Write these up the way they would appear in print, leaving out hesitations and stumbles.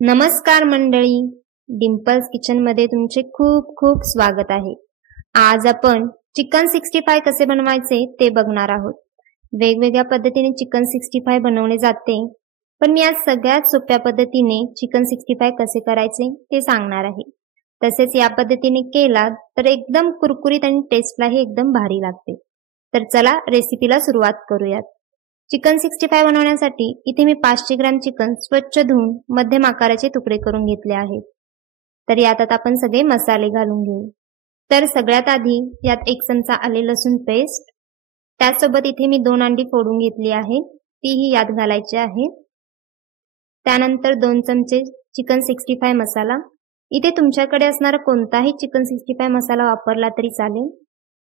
नमस्कार मंडळी, dimples kitchen मध्ये तुमचे खूप खूप स्वागत आहे। आज आपण चिकन 65 कसे बनवायचे ते बघणार आहोत। वेगवेगळ्या पद्धतीने चिकन 65 बनवले जाते, पण मी आज सगळ्यात सोप्या पद्धतीने चिकन 65 कसे करायचे ते सांगणार आहे। तसेच या पद्धतीने केला तर एकदम कुरकुरीत आणि टेस्टलाही एकदम भारी लागते। तर चला रेसिपीला सुरुवात करूयात। चिकन 65 बनवण्यासाठी इथे मी 500 ग्रॅम चिकन स्वच्छ धुवून मध्यम आकाराचे तुकडे करून घेतले आहेत। तर यात आता आपण सगळे मसाले घालून घेऊ। तर सगळ्यात आधी यात 1 चमचा आले लसूण पेस्ट, त्यासोबत इथे मी 2 अंडी फोडून घेतली आहे, तीही यात घालायची आहे। त्यानंतर 2 चमचे चिकन 65 मसाला, इथे तुमच्याकडे असणारा कोणताही चिकन 65 मसाला वापरला तरी चालेल।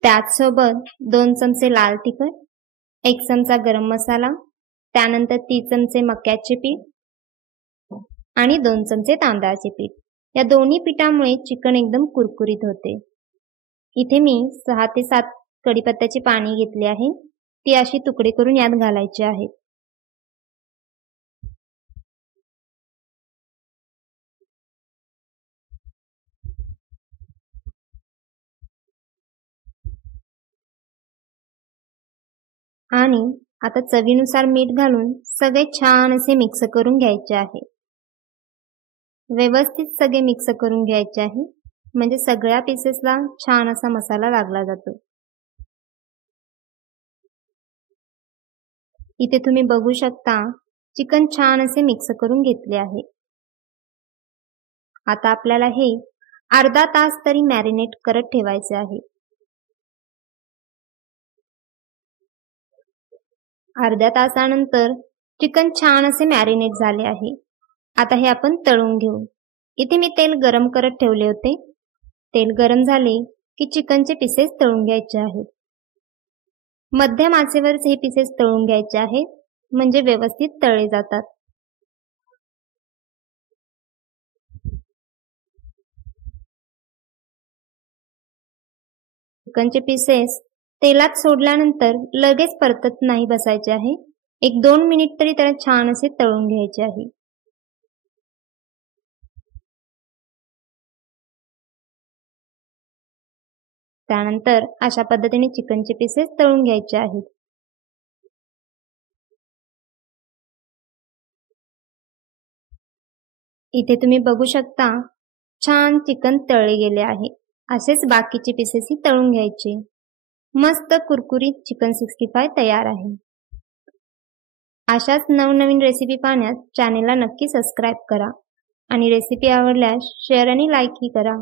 त्याचसोबत 2 चमचे लाल तिखट, 1 चमचा गरम मसाला, त्यानंतर 3 चमचे मक्याचे पीठ आणि 2 चमचे तांदळाचे पीठ। या दोन्ही पिठामुळे चिकन एकदम कुरकुरीत होते। इथे मी 6 ते 7 कढीपत्त्याची पाने घेतली आहे, ती अशी तुकडे करून यात घालायची आहेत। आणि आता चवीनुसार मीठ घालून सगळे छान असे मिक्स करून घ्यायचे आहे। व्यवस्थित सगळे मिक्स करून घ्यायचे आहे, म्हणजे सगळ्या पीसेसला छान असा मसाला लागला जातो। इथे तुम्ही बघू शकता चिकन छान असे मिक्स करून घेतले आहे। आता आपल्याला हे अर्धा तास तरी मॅरिनेट करत ठेवायचे आहे। अर्ध्या तासानंतर चिकन छान असे मॅरिनेट झाले आहे। आता हे आपण तळून घेऊ। इथे मी तेल गरम करत ठेवले होते। तेल गरम झाले की चिकनचे पीसेस तळून घ्यायचे आहेत। मध्यम आचेवरच हे पीसेस तळून घ्यायचे आहेत, म्हणजे व्यवस्थित तळले जातात। चिकनचे पीसेस तेलात सोडल्यानंतर लगेच परतत नाही बसायचे आहे। 1-2 मिनिट तरी त्याला छान असे तळून घ्यायचे आहे। त्यानंतर अशा पद्धतीने चिकनचे पीसेस तळून घ्यायचे आहेत। इथे तुम्ही बघू शकता छान चिकन तळले गेले आहे। असेच बाकीचे पीसेसही तळून घ्यायचे। मस्त कुरकुरीत चिकन 65 तयार आहे। अशाच नवनवीन रेसिपी पाहण्यास चॅनेलला नक्की सबस्क्राईब करा आणि रेसिपी आवडल्यास शेअर आणि लाईकही करा।